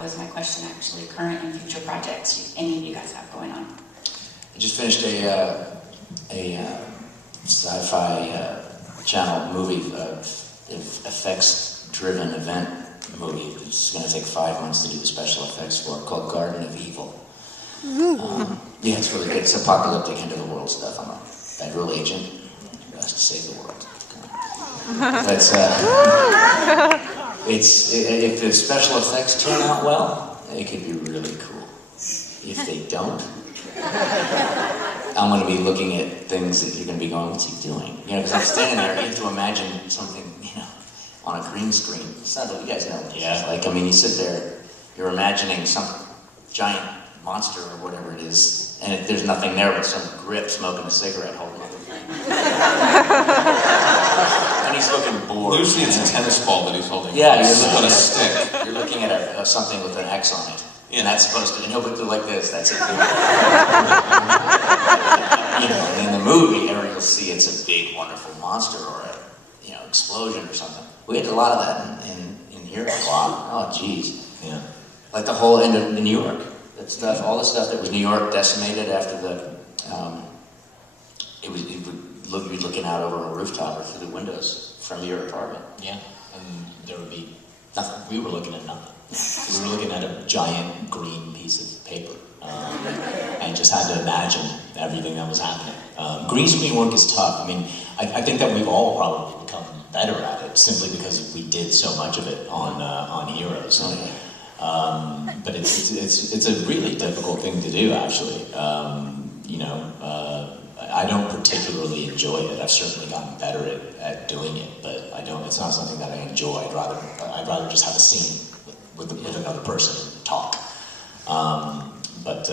Was my question actually current and future projects any of you guys have going on? I just finished a sci-fi channel movie, effects-driven event movie. It's going to take 5 months to do the special effects for it, called Garden of Evil. Yeah, it's really good. It's apocalyptic end of the world stuff. I'm a federal agent who has to save the world. But if the special effects turn out well, it could be really cool. If they don't, I'm going to be looking at things that you're going to be going, what's he doing? You know, because I'm standing there, you have to imagine something, you know, on a green screen. It sounds like you guys know what this is like. I mean, you sit there, you're imagining some giant monster or whatever it is, and there's nothing there but some grip smoking a cigarette holding up the thing. And he's looking bored. Usually it's a tennis ball that he's holding. Yeah, you're looking on a stick. You're looking at something with an X on it. Yeah. And that's supposed to, and he'll do like this, that's it. You know, and in the movie, you'll see it's a big, wonderful monster or a, you know, explosion or something. We had a lot of that in here. Wow. Oh, geez. Yeah. Like the whole end of New York. That stuff, all the stuff that was New York decimated after the, you'd be looking out over a rooftop or through the windows from your apartment. Yeah, and there would be nothing. We were looking at nothing. We were looking at a giant green piece of paper, and just had to imagine everything that was happening. Green screen work is tough. I mean, I think that we've all probably become better at it simply because we did so much of it on Heroes. But it's a really difficult thing to do, actually. You know, I don't particularly enjoy it. I've certainly gotten better at doing it, but I don't. It's not something that I enjoy. I'd rather just have a scene with another person and talk. But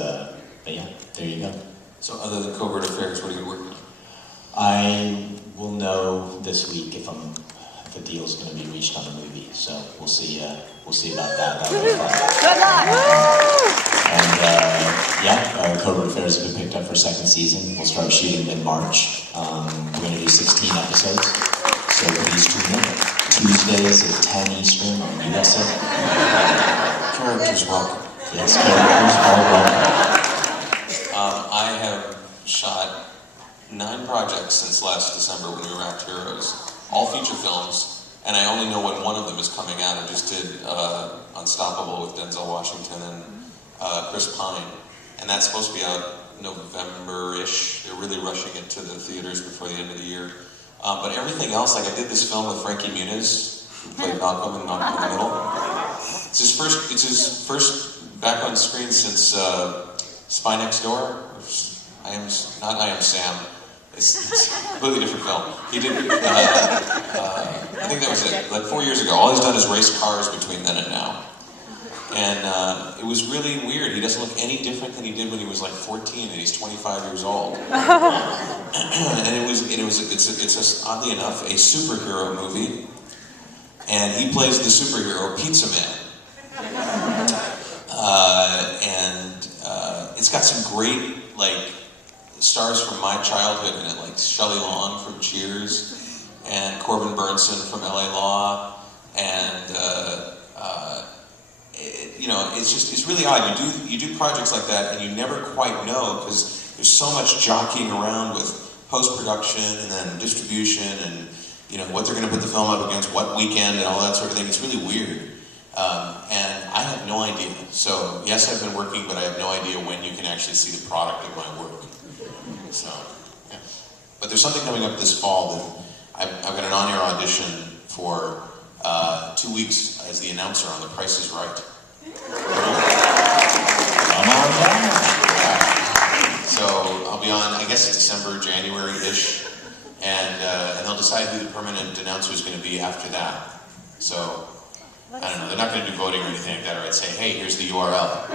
yeah, there you go. So other than Covert Affairs, what are you working on? I will know this week if the deal's going to be reached on the movie. So we'll see. We'll see about that. That'll be fun. Good luck. And Covert Affairs has been picked up for a second season. We'll start shooting mid-March. We're going to do 16 episodes. So please tune in Tuesdays at 10 Eastern on USA. Characters welcome. Yes, characters all welcome. I have shot 9 projects since last December when we wrapped Heroes. All feature films, and I only know when one of them is coming out. I just did Unstoppable with Denzel Washington and Chris Pine, and that's supposed to be out November-ish. They're really rushing it to the theaters before the end of the year. But everything else, like I did this film with Frankie Muniz, who played Malcolm in Malcolm in the Middle. It's his first back on screen since Spy Next Door. I Am Sam. It's a completely different film. He did, I think that was it, like 4 years ago. All he's done is race cars between then and now. And it was really weird. He doesn't look any different than he did when he was like 14 and he's 25 years old. And it's oddly enough, a superhero movie. And he plays the superhero Pizza Man. It's got some great, like, stars from my childhood in it, like Shelley Long from Cheers, and Corbin Burnson from LA Law, and you know, it's really odd. You do projects like that, and you never quite know because there's so much jockeying around with post-production and then distribution, and you know what they're going to put the film up against, what weekend, and all that sort of thing. It's really weird. And I have no idea. So, yes, I've been working, but I have no idea when you can actually see the product of my work. So, yeah. But there's something coming up this fall that I've got an on-air audition for 2 weeks as the announcer on The Price is Right. So, I'll be on, I guess, December, January-ish. And they'll decide who the permanent announcer is going to be after that. So, I don't know, they're not going to do voting or anything like that, or I'd say, hey, here's the URL.